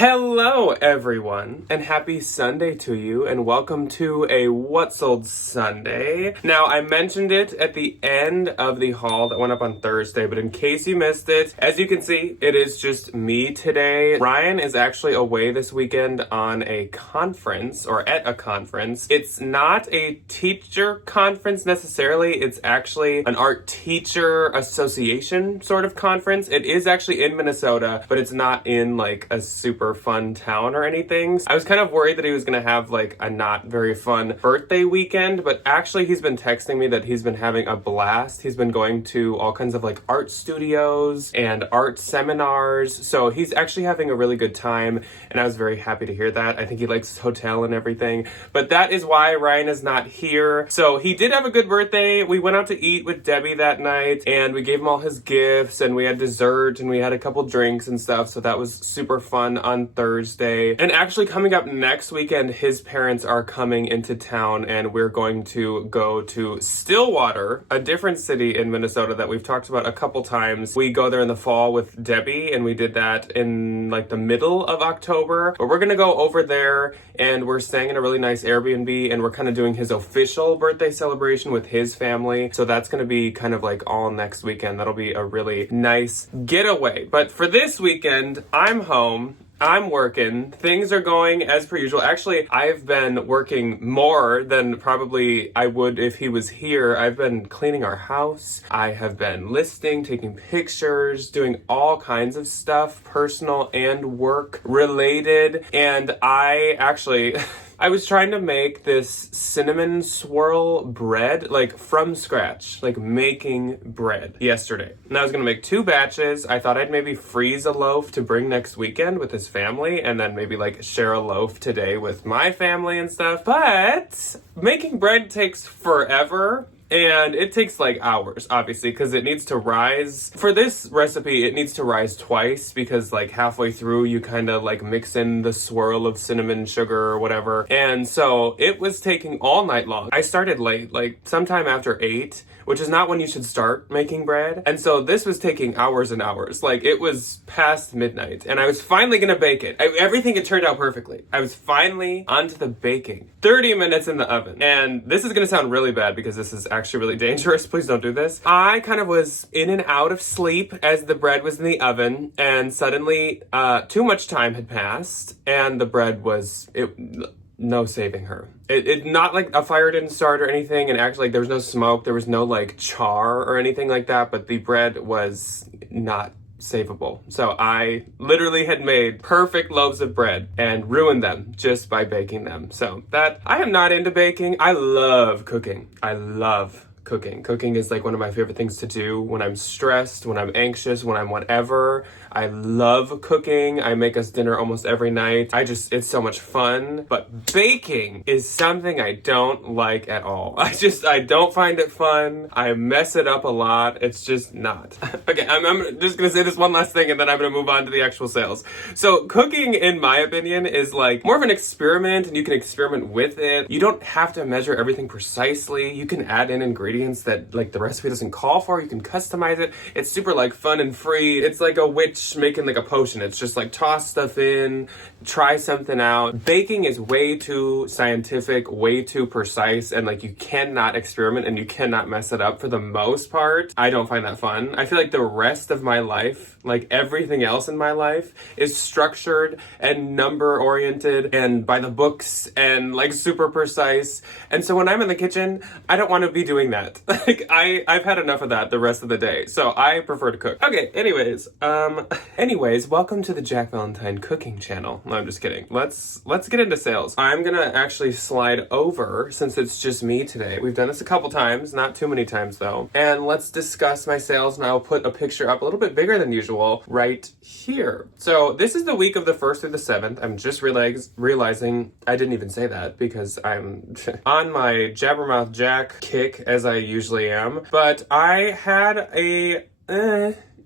Hello everyone, and happy Sunday to you, and welcome to a What Sold Sunday. Now, I mentioned it at the end of the haul that went up on Thursday, but in case you missed it, as you can see, it is just me today. Ryan is actually away this weekend on a conference, or at a conference. It's not a teacher conference necessarily, it's actually an art teacher association sort of conference. It is actually in Minnesota, but it's not in like a super fun town or anything. I was kind of worried that he was gonna have like a not very fun birthday weekend, but actually he's been texting me that he's been having a blast. He's been going to all kinds of like art studios and art seminars, so he's actually having a really good time, and I was very happy to hear that. I think he likes his hotel and everything, but that is why Ryan is not here. So he did have a good birthday. We went out to eat with Debbie that night, and we gave him all his gifts, and we had dessert, and we had a couple drinks and stuff, so that was super fun on Thursday. And actually coming up next weekend, his parents are coming into town, and we're going to go to Stillwater, a different city in Minnesota that we've talked about a couple times. We go there in the fall with Debbie, and we did that in like the middle of October, but we're gonna go over there, and we're staying in a really nice Airbnb, and we're kind of doing his official birthday celebration with his family, so that's gonna be kind of like all next weekend. That'll be a really nice getaway. But for this weekend, I'm home, I'm working, things are going as per usual. Actually, I've been working more than probably I would if he was here. I've been cleaning our house, I have been listing, taking pictures, doing all kinds of stuff, personal and work related, and I actually... I was trying to make this cinnamon swirl bread, like from scratch, like making bread yesterday. And I was gonna make 2 batches. I thought I'd maybe freeze a loaf to bring next weekend with his family, and then maybe like share a loaf today with my family and stuff. But making bread takes forever. And it takes like hours, obviously, because it needs to rise. For this recipe, it needs to rise twice because like halfway through, you kind of like mix in the swirl of cinnamon sugar or whatever. And so it was taking all night long. I started late, like sometime after 8, which is not when you should start making bread. And so this was taking hours and hours. Like it was past midnight, and I was finally gonna bake it. Everything had turned out perfectly. I was finally onto the baking. 30 minutes in the oven. And this is gonna sound really bad because this is actually really dangerous. Please don't do this. I kind of was in and out of sleep as the bread was in the oven, and suddenly too much time had passed, and the bread was... no saving her. It not like a fire didn't start or anything, and actually like, there was no smoke, there was no like char or anything like that, but the bread was not savable. So I literally had made perfect loaves of bread and ruined them just by baking them. So that, I am not into baking. I love cooking. I love cooking. Cooking is like one of my favorite things to do when I'm stressed, when I'm anxious, when I'm whatever. I love cooking. I make us dinner almost every night. It's so much fun. But baking is something I don't like at all. I don't find it fun. I mess it up a lot. It's just not. Okay, I'm just gonna say this one last thing, and then I'm gonna move on to the actual sales. So cooking, in my opinion, is like more of an experiment, and you can experiment with it. You don't have to measure everything precisely. You can add in ingredients that like the recipe doesn't call for. You can customize it. It's super like fun and free. It's like a witch making like a potion. It's just like toss stuff in, try something out. Baking is way too scientific, way too precise, and like you cannot experiment and you cannot mess it up for the most part. I don't find that fun. I feel like the rest of my life, like everything else in my life, is structured and number oriented and by the books and like super precise. And so when I'm in the kitchen, I don't want to be doing that. Like I've had enough of that the rest of the day. So I prefer to cook. Okay, anyways, welcome to the Jack Valentine cooking channel. No, I'm just kidding. Let's get into sales. I'm gonna actually slide over since it's just me today. We've done this a couple times, not too many times though. And let's discuss my sales, and I'll put a picture up a little bit bigger than usual right here. So this is the week of the 1st through the 7th. I'm just realizing I didn't even say that because I'm on my Jabbermouth Jack kick as I usually am. But I had a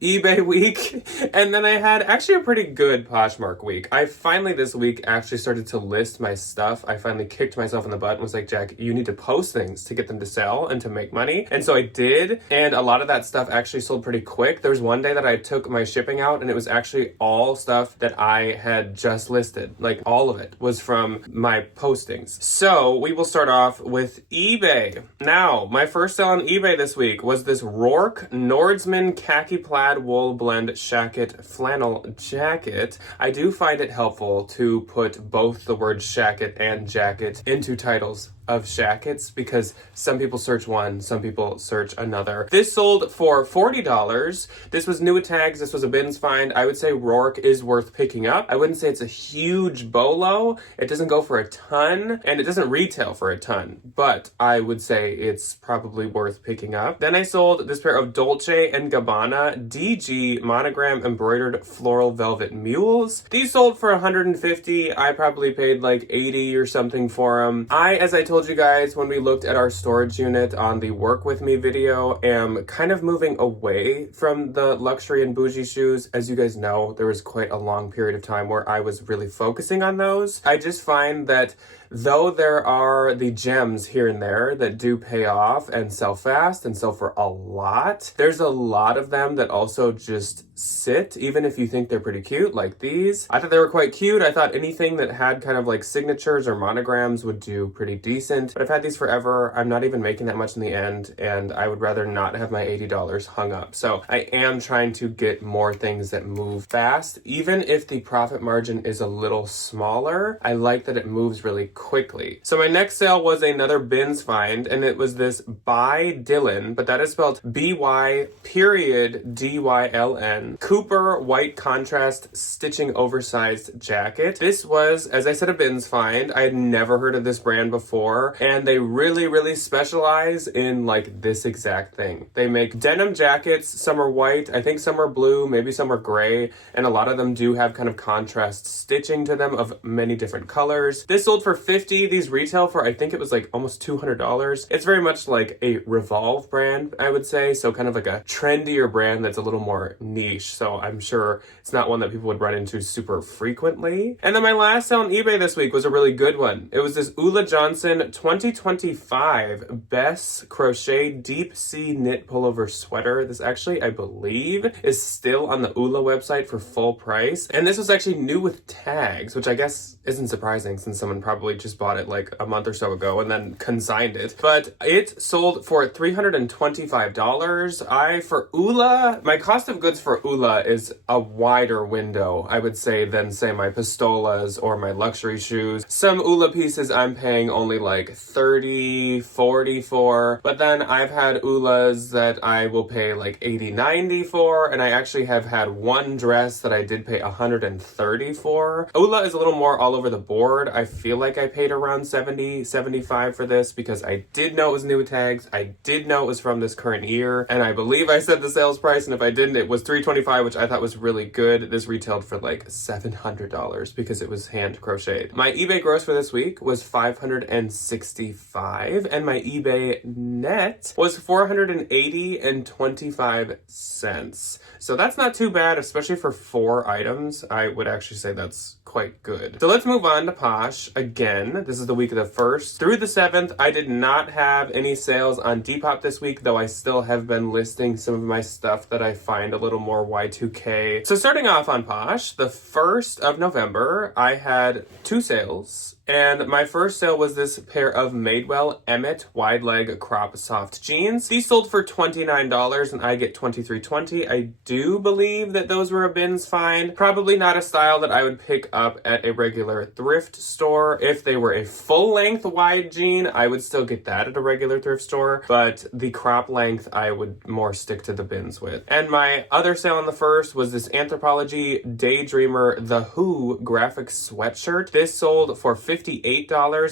eBay week, and then I had actually a pretty good Poshmark week. I finally this week actually started to list my stuff. I finally kicked myself in the butt and was like, Jack, you need to post things to get them to sell and to make money. And so I did, and a lot of that stuff actually sold pretty quick. There was one day that I took my shipping out and it was actually all stuff that I had just listed. Like all of it was from my postings. So we will start off with eBay. Now, my first sale on eBay this week was this Rourke Nordsman khaki plaid wool blend shacket flannel jacket. I do find it helpful to put both the word shacket and jacket into titles of shackets because some people search one, some people search another. This sold for $40. This was new at tags. This was a bins find. I would say Rourke is worth picking up. I wouldn't say it's a huge bolo. It doesn't go for a ton and it doesn't retail for a ton, but I would say it's probably worth picking up. Then I sold this pair of Dolce & Gabbana DG monogram embroidered floral velvet mules. These sold for $150. I probably paid like $80 or something for them. As I told you guys when we looked at our storage unit on the work with me video, am kind of moving away from the luxury and bougie shoes. As you guys know, there was quite a long period of time where I was really focusing on those. I just find that though there are the gems here and there that do pay off and sell fast and sell for a lot, there's a lot of them that also just sit, even if you think they're pretty cute, like these. I thought they were quite cute. I thought anything that had kind of like signatures or monograms would do pretty decent, but I've had these forever. I'm not even making that much in the end, and I would rather not have my $80 hung up. So I am trying to get more things that move fast. Even if the profit margin is a little smaller, I like that it moves really quickly. So my next sale was another bins find, and it was this by Dylan, but that is spelled BY period DYLN Cooper white contrast stitching oversized jacket. This was, as I said, a bins find. I had never heard of this brand before, and they really specialize in like this exact thing. They make denim jackets. Some are white, I think some are blue, maybe some are gray, and a lot of them do have kind of contrast stitching to them of many different colors. This sold for $50. These retail for, I think it was like almost $200. It's very much like a Revolve brand, I would say, so kind of like a trendier brand that's a little more niche, so I'm sure it's not one that people would run into super frequently. And then my last sale on eBay this week was a really good one. It was this Ulla Johnson 2025 Best Crochet Deep Sea Knit Pullover Sweater. This actually, I believe, is still on the Ulla website for full price, and this was actually new with tags, which I guess isn't surprising since someone probably just bought it like a month or so ago and then consigned it. But it sold for $325. For Ulla, my cost of goods for Ulla is a wider window, I would say, than say my Pistolas or my luxury shoes. Some Ulla pieces I'm paying only like $30, $40 for, but then I've had Ullas that I will pay like $80, $90 for, and I actually have had one dress that I did pay $130 for. Ulla is a little more all over the board. I feel like I paid around $70, $75 for this because I did know it was new tags. I did know it was from this current year, and I believe I said the sales price, and if I didn't, it was $325, which I thought was really good. This retailed for like $700 because it was hand crocheted. My eBay gross for this week was $565, and my eBay net was $480.25. So that's not too bad, especially for 4 items. I would actually say that's quite good. So let's move on to Posh. Again, this is the week of the 1st through the 7th. I did not have any sales on Depop this week, though I still have been listing some of my stuff that I find a little more Y2K. So starting off on Posh, the 1st of November, I had 2 sales. And my first sale was this pair of Madewell Emmett wide leg crop soft jeans. These sold for $29 and I get $23.20. I do believe that those were a bins find. Probably not a style that I would pick up at a regular thrift store. If they were a full length wide jean, I would still get that at a regular thrift store, but the crop length I would more stick to the bins with. And my other sale on the 1st was this Anthropologie Daydreamer The Who graphic sweatshirt. This sold for $58.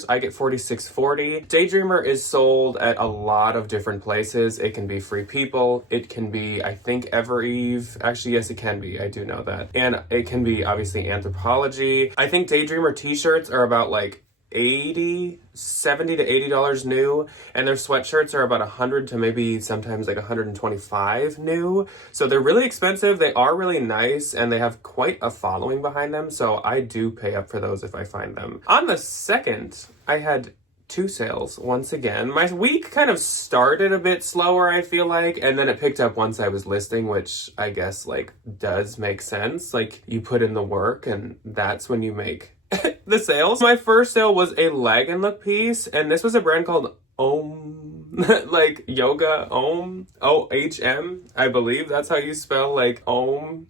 I get $46.40. Daydreamer is sold at a lot of different places. It can be Free People. It can be, I think, Evereve. Actually, yes, it can be. I do know that. And it can be, obviously, Anthropologie. I think Daydreamer t-shirts are about like $70 to $80 new, and their sweatshirts are about 100 to maybe sometimes like 125 new. So they're really expensive, they are really nice, and they have quite a following behind them, so I do pay up for those if I find them. On the 2nd, I had 2 sales once again. My week kind of started a bit slower, I feel like, and then it picked up once I was listing, which I guess like does make sense. Like you put in the work and that's when you make the sales. My first sale was a leg and look piece, and this was a brand called Om, like yoga Om, OHM, I believe that's how you spell like Om.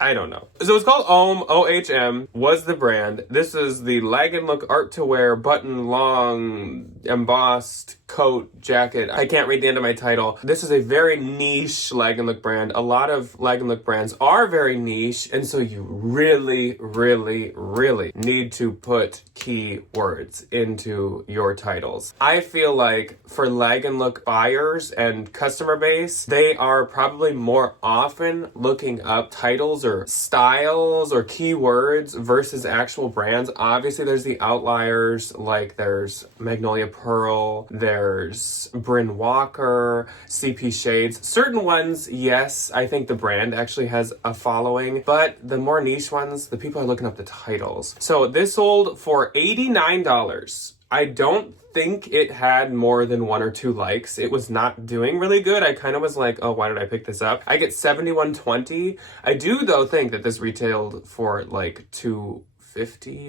I don't know. So it's called Om, OHM was the brand. This is the leg and look art to wear button long embossed coat jacket. I can't read the end of my title. This is a very niche leg and look brand. A lot of leg and look brands are very niche, and so you really, really, really need to put keywords into your titles. I feel like for leg and look buyers and customer base, they are probably more often looking up titles or styles or keywords versus actual brands. Obviously there's the outliers, like there's Magnolia Pearl, there's Bryn Walker, CP Shades. Certain ones, yes, I think the brand actually has a following, but the more niche ones, the people are looking up the titles. So this sold for $89. I don't think it had more than 1 or 2 likes. It was not doing really good. I kind of was like, oh, why did I pick this up? I get $71.20. I do though think that this retailed for like $250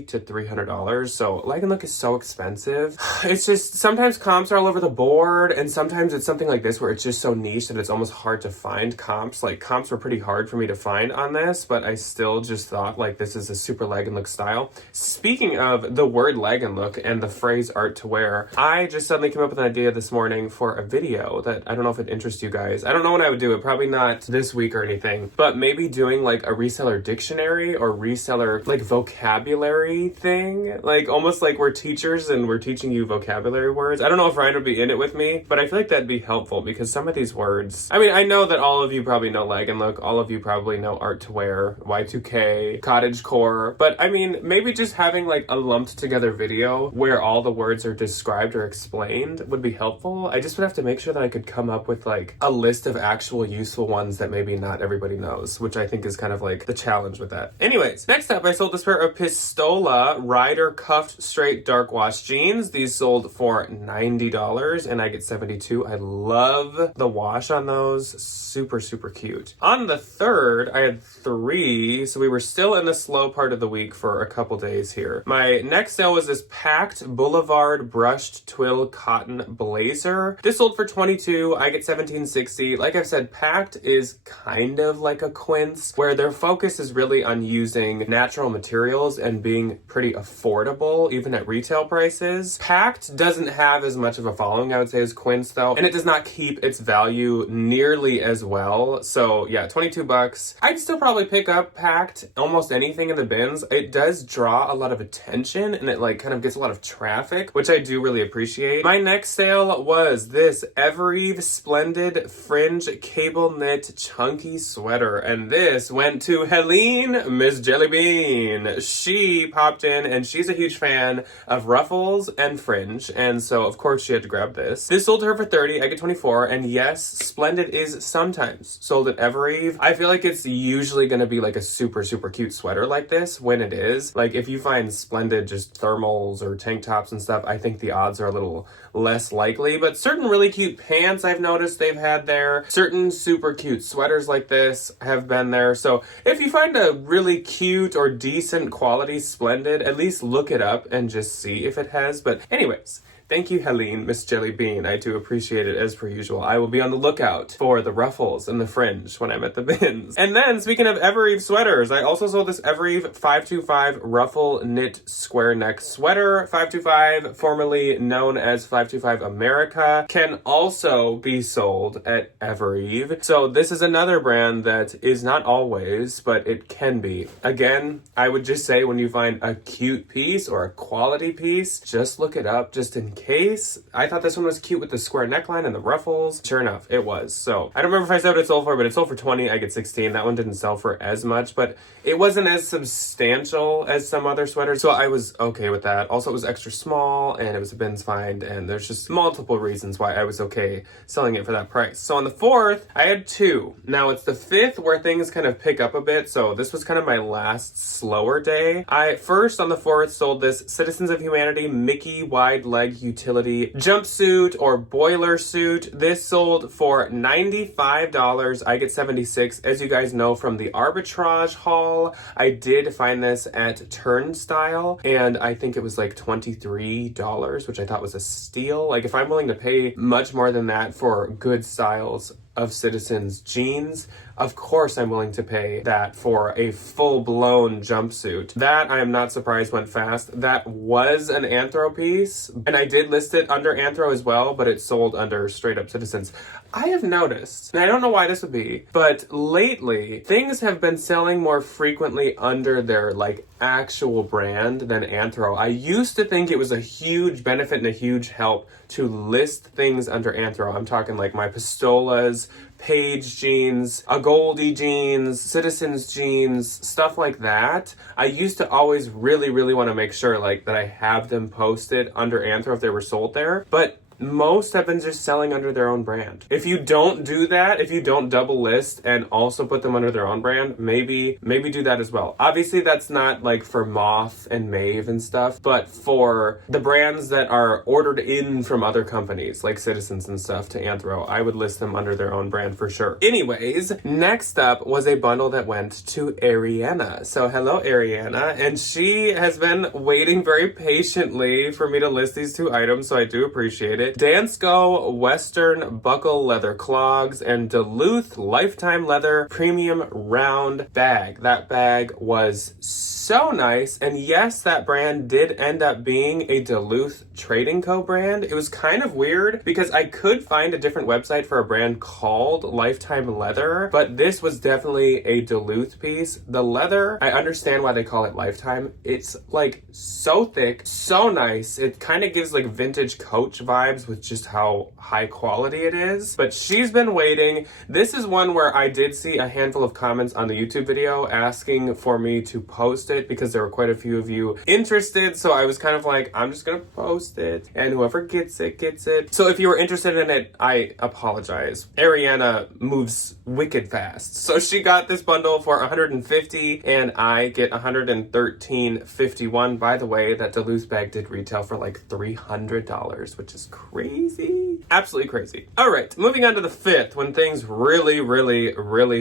to $300. So leg and look is so expensive. It's just sometimes comps are all over the board, and sometimes it's something like this where it's just so niche that it's almost hard to find comps. Like comps were pretty hard for me to find on this, but I still just thought like this is a super leg and look style. Speaking of the word leg and look and the phrase art to wear, I just suddenly came up with an idea this morning for a video that I don't know if it interests you guys. I don't know when I would do it, probably not this week or anything, but maybe doing like a reseller dictionary or reseller like vocabulary thing, like almost like we're teachers and we're teaching you vocabulary words. I don't know if Ryan would be in it with me, but I feel like that'd be helpful because some of these words, I mean, I know that all of you probably know leg and look, all of you probably know art to wear, Y2K, cottagecore, but I mean, maybe just having like a lumped together video where all the words are described or explained would be helpful. I just would have to make sure that I could come up with like a list of actual useful ones that maybe not everybody knows, which I think is kind of like the challenge with that. Anyways, next up, I sold this pair of Pistola Rider cuffed straight dark wash jeans. These sold for $90 and I get $72. I love the wash on those. Super, super cute. On the 3rd, I had 3, so we were still in the slow part of the week for a couple days here. My next sale was this packed Boulevard brushed twill cotton blazer. This sold for $22. I get $17.60. Like I've said, packed is kind of like a quince, where their focus is really on using natural materials and being pretty affordable, even at retail prices. Packed doesn't have as much of a following, I would say, as quince though, and it does not keep its value nearly as well. So yeah, $22. I'd still probably pick up packed almost anything in the bins. It does draw a lot of attention and it like kind of gets a lot of traffic, which I do really appreciate. My next sale was this Evereve Splendid Fringe Cable Knit Chunky Sweater, and this went to Helene, Miss Jellybean. She popped in and she's a huge fan of ruffles and fringe, and so of course she had to grab this. This sold to her for $30. I get $24, and yes, Splendid is sometimes sold at Evereve. I feel like it's usually going to be like a super, super cute sweater like this when it is. Like if you find Splendid just thermals or tank tops and stuff, I think the odds are a little less likely, but certain really cute pants I've noticed they've had there. Certain super cute sweaters like this have been there. So if you find a really cute or decent quality Splendid, at least look it up and just see if it has. But anyways, thank you, Helene, Miss Jellybean. I do appreciate it as per usual. I will be on the lookout for the ruffles and the fringe when I'm at the bins. And then, speaking of Evereve sweaters, I also sold this Evereve 525 ruffle knit square neck sweater. 525, formerly known as 525 America, can also be sold at Evereve. So this is another brand that is not always, but it can be. Again, I would just say when you find a cute piece or a quality piece, just look it up just in case. I thought this one was cute with the square neckline and the ruffles. Sure enough, it was. So I don't remember if I said what it sold for, but it sold for 20. I get 16. That one didn't sell for as much, but it wasn't as substantial as some other sweaters, so I was okay with that. Also, it was extra small and it was a bin's find, and there's just multiple reasons why I was okay selling it for that price. So on the 4th, I had 2. Now it's the 5th where things kind of pick up a bit, so this was kind of my last slower day. I first on the 4th sold this Citizens of Humanity Mickey wide leg utility jumpsuit or boiler suit. This sold for $95. I get 76. As you guys know from the arbitrage haul, I did find this at Turnstile, and I think it was like $23, which I thought was a steal. Like, if I'm willing to pay much more than that for good styles of Citizens jeans, of course I'm willing to pay that for a full-blown jumpsuit. That, I am not surprised, went fast. That was an Anthro piece, and I did list it under Anthro as well, but it sold under straight up Citizens. I have noticed, and I don't know why this would be, but lately things have been selling more frequently under their like actual brand than Anthro. I used to think it was a huge benefit and a huge help to list things under Anthro. I'm talking like my Pistolas, Page jeans, a Goldie jeans, Citizens jeans, stuff like that. I used to always really want to make sure like that I have them posted under Anthro if they were sold there, but most have been just selling under their own brand. If you don't do that, if you don't double list and also put them under their own brand, maybe do that as well. Obviously, that's not like for Moth and Maeve and stuff, but for the brands that are ordered in from other companies like Citizens and stuff to Anthro, I would list them under their own brand for sure. Anyways, next up was a bundle that went to Ariana. So hello, Ariana, and she has been waiting very patiently for me to list these 2 items, so I do appreciate it. Dansko Western Buckle Leather Clogs and Duluth Lifetime Leather Premium Round Bag. That bag was so nice, and yes, that brand did end up being a Duluth Trading Co. brand. It was kind of weird because I could find a different website for a brand called Lifetime Leather, but this was definitely a Duluth piece. The leather, I understand why they call it Lifetime. It's like so thick, so nice. It kind of gives like vintage Coach vibes with just how high quality it is. But she's been waiting. This is one where I did see a handful of comments on the YouTube video asking for me to post it because there were quite a few of you interested. So I was kind of like, I'm just gonna post it and whoever gets it, gets it. So if you were interested in it, I apologize. Ariana moves wicked fast. So she got this bundle for $150 and I get $113.51. By the way, that Duluth bag did retail for like $300, which is crazy. Absolutely crazy. All right, moving on to the 5th, when things really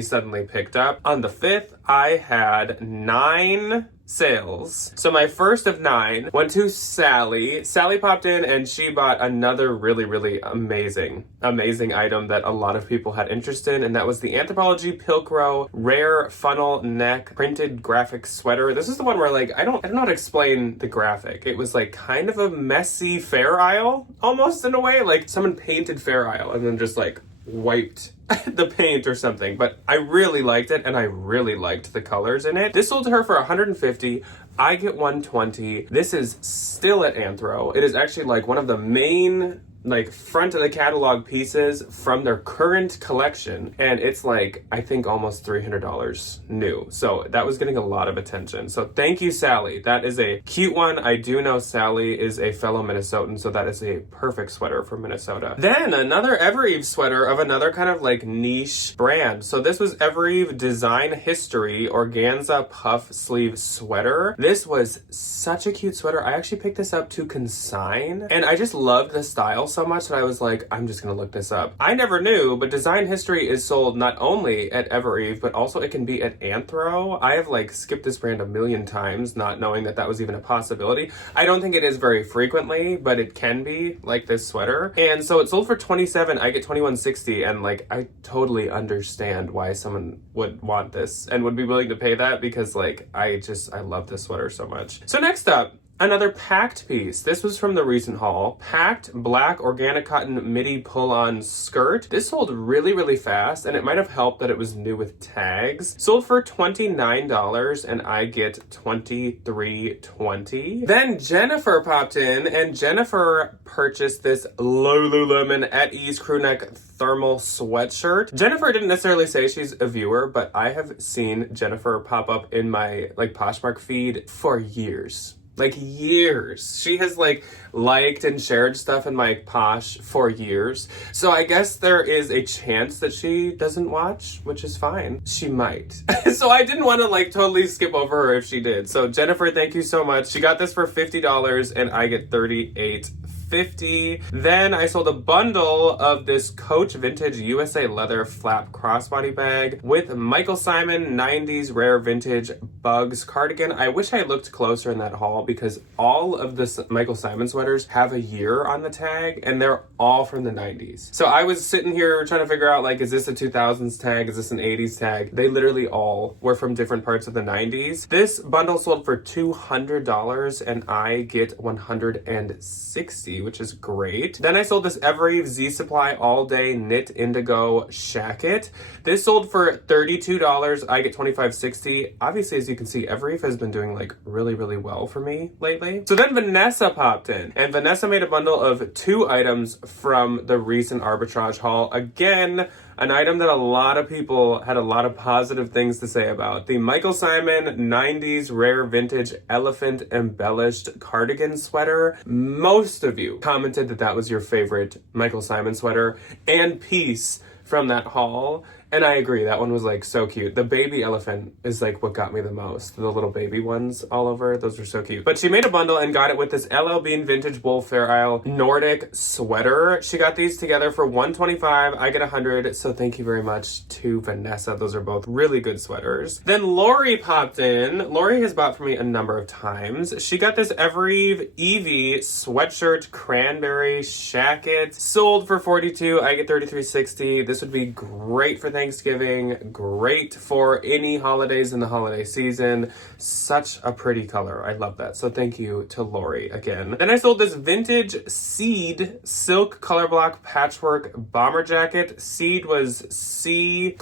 suddenly picked up. On the 5th, I had 9 sales. So my first of 9 went to Sally. Sally popped in and she bought another really amazing item that a lot of people had interest in, and that was the Anthropologie Pilcrow Rare Funnel Neck Printed Graphic Sweater. This is the one where like, I don't know how to explain the graphic. It was like kind of a messy Fair Isle, almost in a way. Like someone painted Fair Isle and then just like wiped the paint or something, but I really liked it and I really liked the colors in it. This sold to her for $150. I get $120. This is still at Anthro. It is actually like one of the main like front of the catalog pieces from their current collection, and it's like I think almost $300 new, so that was getting a lot of attention. So thank you, Sally. That is a cute one. I do know Sally is a fellow Minnesotan, so that is a perfect sweater for Minnesota. Then another Evereve sweater of another kind of like niche brand. So this was Evereve Design History Organza Puff Sleeve Sweater. This was such a cute sweater. I actually picked this up to consign, and I just loved the style so much that I was like, I'm just gonna look this up. I never knew, but Design History is sold not only at Evereve, but also it can be at Anthro. I have like skipped this brand a million times, not knowing that that was even a possibility. I don't think it is very frequently, but it can be, like this sweater. And so it sold for $27, I get $21.60, and like, I totally understand why someone would want this and would be willing to pay that, because like, I love this sweater so much. So next up, Another packed piece. This was from the recent haul. Packed black organic cotton midi pull-on skirt. This sold really, really fast, and it might have helped that it was new with tags. Sold for $29, and I get $23.20. Then Jennifer popped in, and Jennifer purchased this Lululemon at Ease crew neck thermal sweatshirt. Jennifer didn't necessarily say she's a viewer, but I have seen Jennifer pop up in my Poshmark feed for years. Years. She has liked and shared stuff in my Posh for years. So I guess there is a chance that she doesn't watch, which is fine. She might. So I didn't want to totally skip over her if she did. So Jennifer, thank you so much. She got this for $50 and I get $38.50. Then I sold a bundle of this Coach Vintage USA leather flap crossbody bag with Michael Simon 90s rare vintage bugs cardigan. I wish I looked closer in that haul because all of the Michael Simon sweaters have a year on the tag and they're all from the 90s. So I was sitting here trying to figure out is this a 2000s tag? Is this an 80s tag? They literally all were from different parts of the 90s. This bundle sold for $200 and I get $160, which is great. Then I sold this Evereve Z Supply all day knit indigo shacket. This sold for $32. I get $25.60. Obviously, as you can see, Evereve has been doing really, really well for me lately. So then Vanessa popped in, and Vanessa made a bundle of 2 items from the recent arbitrage haul. Again, an item that a lot of people had a lot of positive things to say about. The Michael Simon 90s rare vintage elephant embellished cardigan sweater. Most of you commented that that was your favorite Michael Simon sweater and piece from that haul. And I agree, that one was so cute. The baby elephant is what got me the most. The little baby ones all over, those are so cute. But she made a bundle and got it with this LL Bean vintage wool Fair Isle Nordic sweater. She got these together for $125. I get $100. So thank you very much to Vanessa. Those are both really good sweaters. Then Lori popped in. Lori has bought for me a number of times. She got this Evereve Evie sweatshirt cranberry shacket. Sold for $42. I get $33.60. This would be great for Thanksgiving, great for any holidays in the holiday season. Such a pretty color. I love that. So thank you to Lori again. Then I sold this vintage Seed silk color block patchwork bomber jacket. Seed was C:EED,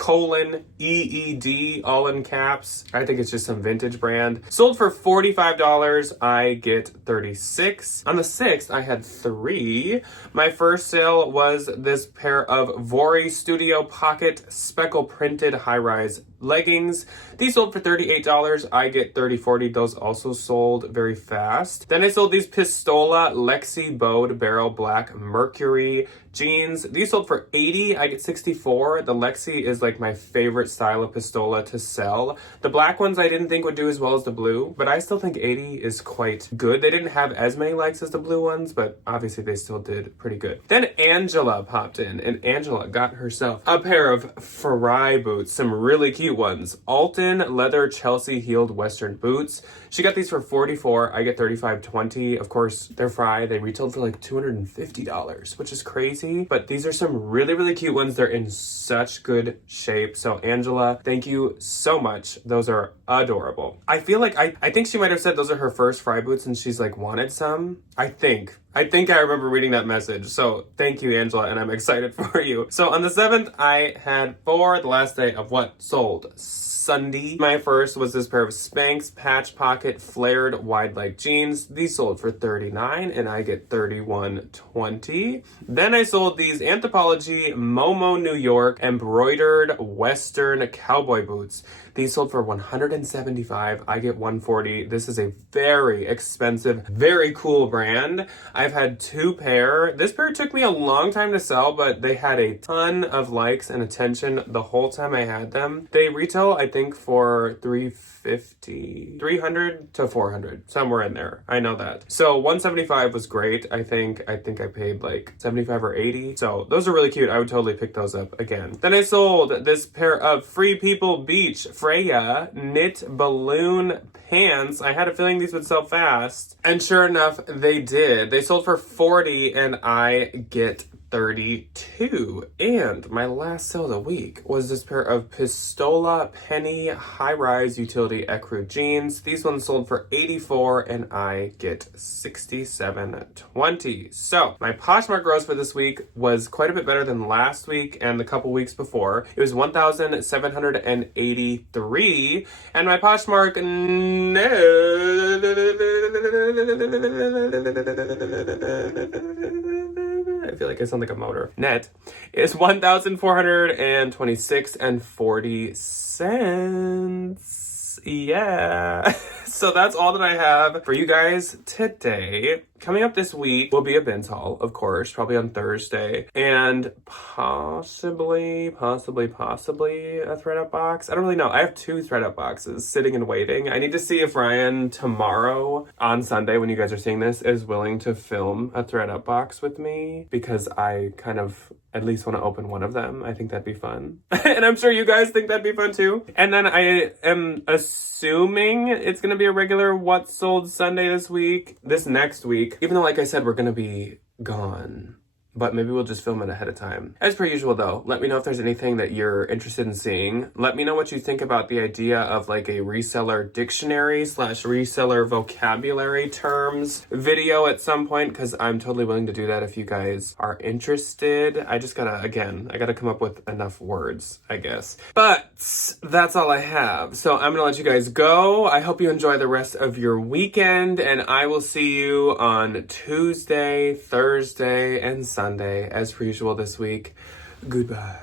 all in caps. I think it's just some vintage brand. Sold for $45. I get $36. On the 6th, I had 3. My first sale was this pair of Vori Studio Pocket speckle printed high-rise leggings. These sold for $38. I get $30.40. Those also sold very fast. Then I sold these Pistola Lexi Bode Barrel Black Mercury jeans. These sold for $80. I get $64. The Lexi is my favorite style of Pistola to sell. The black ones I didn't think would do as well as the blue, but I still think $80 is quite good. They didn't have as many likes as the blue ones, but obviously they still did pretty good. Then Angela popped in, and Angela got herself a pair of Frye boots, some really cute ones. Alton leather Chelsea heeled Western boots. She got these for $44. I get $35.20. Of course, they're Frye. They retailed for $250, which is crazy. But these are some really, really cute ones. They're in such good shape. So Angela, thank you so much. Those are adorable. I feel I think she might have said those are her first Frye boots and she's wanted some. I think I remember reading that message. So thank you, Angela, and I'm excited for you. So on the 7th, I had 4, the last day of what sold Sunday. My first was this pair of Spanx patch pocket flared wide leg jeans. These sold for $39 and I get $31.20. Then I sold these Anthropologie Momo New York embroidered Western cowboy boots. These sold for $175. I get $140. This is a very expensive, very cool brand. I've had 2 pair. This pair took me a long time to sell, but they had a ton of likes and attention the whole time I had them. They retail, I think, for $300 to $400, somewhere in there. I know that. So $175 was great. I think I paid $75 or $80. So those are really cute. I would totally pick those up again. Then I sold this pair of Free People Beach Freya knit balloon pants. I had a feeling these would sell fast, and sure enough, they did. They sold for $40 and I get $132. And my last sale of the week was this pair of Pistola Penny high-rise utility ecru jeans. These ones sold for $84 and I get $67.20. So my Poshmark gross for this week was quite a bit better than last week and the couple weeks before. It was $1,783, and my Poshmark I feel like I sound like a motor. Net is $1,426.40. Yeah. So that's all that I have for you guys today. Coming up this week will be a bins haul, of course, probably on Thursday, and possibly a ThredUp box. I don't really know. I have 2 ThredUp boxes sitting and waiting. I need to see if Ryan tomorrow on Sunday, when you guys are seeing this, is willing to film a ThredUp box with me, because I kind of at least want to open one of them. I think that'd be fun. And I'm sure you guys think that'd be fun too. And then I am assuming it's going to be a regular What Sold Sunday this next week. Even though, like I said, we're going to be gone. But maybe we'll just film it ahead of time. As per usual though, let me know if there's anything that you're interested in seeing. Let me know what you think about the idea of like a reseller dictionary / reseller vocabulary terms video at some point, because I'm totally willing to do that if you guys are interested. I just gotta come up with enough words, I guess. But that's all I have. So I'm gonna let you guys go. I hope you enjoy the rest of your weekend, and I will see you on Tuesday, Thursday, and Sunday, as per usual this week. Goodbye.